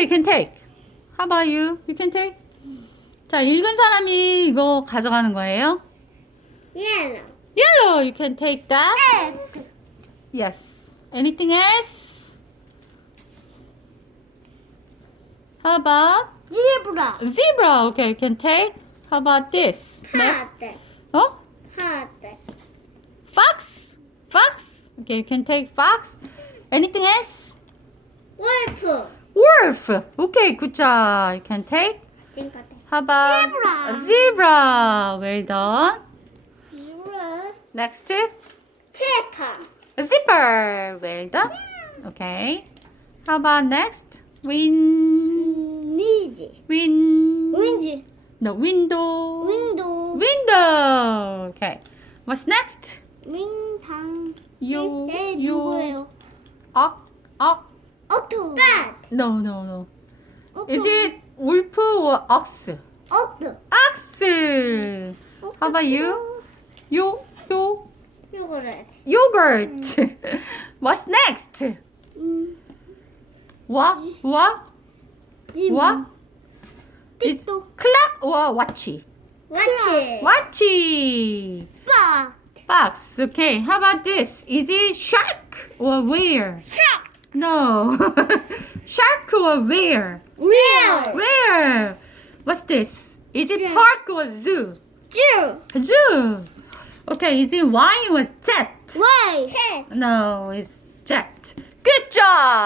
Okay, you can take. How about you? You can take. 자, 읽은 사람이 이거 가져가는 거예요. Yellow. Yellow, you can take that. Egg. Yes. Anything else? How about Zebra. zebra? Okay, you can take. How about this? Heart. Oh, Heart. fox. Fox. Okay, you can take fox. Anything else? Wolf. Wolf. Okay, good job. You can take. How about zebra? zebra. Well done. Zebra. Next. Cheetah. Zipper. Well done. Okay. How about next? Win. Windy. Win. Windy. No, window. Window. Window. Okay. What's next? Windang. You. You. Up. Up. Auto. No, no, no. Is it wolf or ox? Ox. Ox. How about you? Yo, yo. Yogurt. Yogurt. What's next? What? What? What? It's clock or watch? Watch. Watch. Box. Box. Okay. How about this? Is it shark or whale? Shark. No. Shark where? Where? Where? What's this? Is it park or zoo? Zoo. Zoo. Okay, is it wine or jet? Why? No, it's jet. Good job.